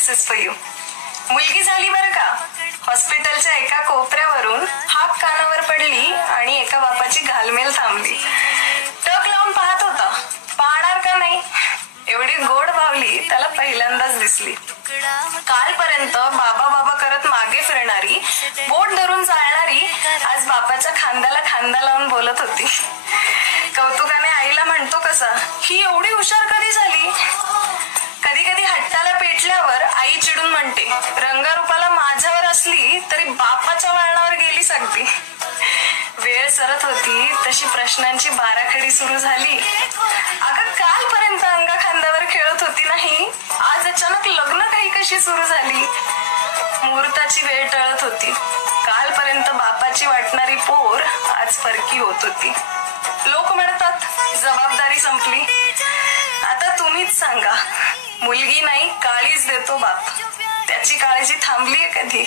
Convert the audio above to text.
Message for you. मुलगी झाली बरं का. हॉस्पिटलच्या एका कोपऱ्यावरून हाक कानावर पडली आणि एका बापाची घालमेल थांबली. टक लावून पाहत होता. पाहणार का नाही. एवढी गोड बावली त्याला पहिल्यांदाच दिसली. कालपर्यंत बाबा बाबा करत मागे फिरणारी, बोट धरून चालणारी, आज बापाच्या खांद्याला खांदा लावून बोलत होती. कौतुकाने आईला म्हणतो कसा, ही एवढी हुशार कधी झाली. कधी कधी हट्टाला पेटल्यावर आई चिडून म्हणते, रंगरूपाला माझ्यावर असली तरी बापाच्या वळणावर गेलीस अगदी. वेळ सरत होती तशी प्रश्नांची बाराखडी सुरू झाली. अगं कालपर्यंत अंगा खांद्यावर खेळत होती नाही, आज अचानक लग्न काही कशी सुरू झाली. मुहूर्ताची वेळ टळत होती. कालपर्यंत बापाची वाटणारी पोर आज परकी होत होती. लोक म्हणतात जबाबदारी संपली. आता तुम्हीच सांगा, मुलगी नाही काळीच देतो बाप, त्याची काळजी थांबलीये कधी.